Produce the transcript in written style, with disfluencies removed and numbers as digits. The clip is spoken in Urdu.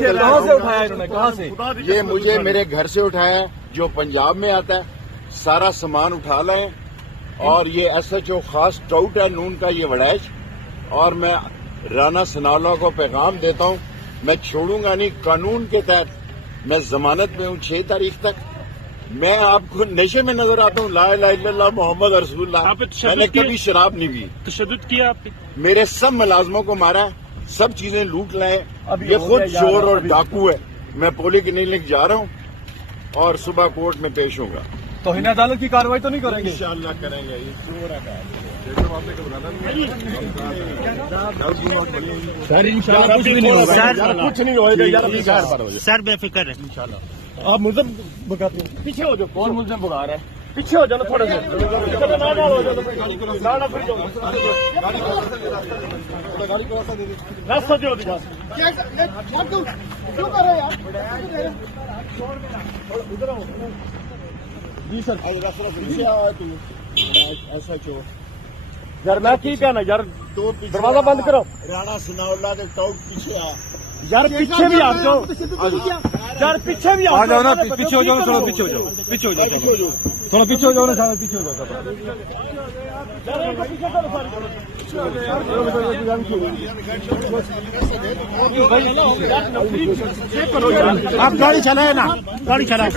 کہاں سے اٹھایا انہوں نے, کہاں سے؟ یہ مجھے میرے گھر سے اٹھایا جو پنجاب میں آتا ہے, سارا سامان اٹھا لائیں. اور یہ ایس ایچ او خاص ٹاؤٹ ہے نون کا یہ وڑیچ, اور میں رانا ثناء اللہ کو پیغام دیتا ہوں میں چھوڑوں گا نہیں. قانون کے تحت میں ضمانت میں ہوں 6 تاریخ تک. میں آپ کو نشے میں نظر آتا ہوں, لا الہ الا اللہ محمد رسول اللہ. میں نے کبھی شراب نہیں پی. تشدد کیا آپ نے؟ میرے سب ملازموں کو مارا, سب چیزیں لوٹ لائے. یہ خود چور اور ڈاکو ہے. میں پولی کلینک جا رہا ہوں اور صبح کورٹ میں پیش ہوں گا. توہین عدالت کی کارروائی تو نہیں کریں گے؟ انشاءاللہ کریں گے. یہ چور ہے. سر انشاءاللہ کچھ بھی نہیں ہوگا. کچھ نہیں ہوگا سر بے فکر ہے. آپ ملزم بگاتے ہیں, پیچھے ہو جو. کون ملزم بگا رہا ہے؟ پیچھے ہو جانا تھوڑا سا. جی سر ایسا چور یار میں کی کہنا یار, دروازہ بند کرو رانا ثناء اللہ کے ٹاؤٹ پیچھے آ. یار, پیچھے بھی آ جاؤ یار, پیچھے بھی آ جاؤ نا, پیچھے ہو جاؤ, تھوڑا پیچھے ہو جاؤ, پیچھے ہو جاؤ, تھوڑا پیچھے ہو جاؤ نا صاحب, پیچھے ہو جاؤ. آپ گاڑی چلائے نا, گاڑی چلائے.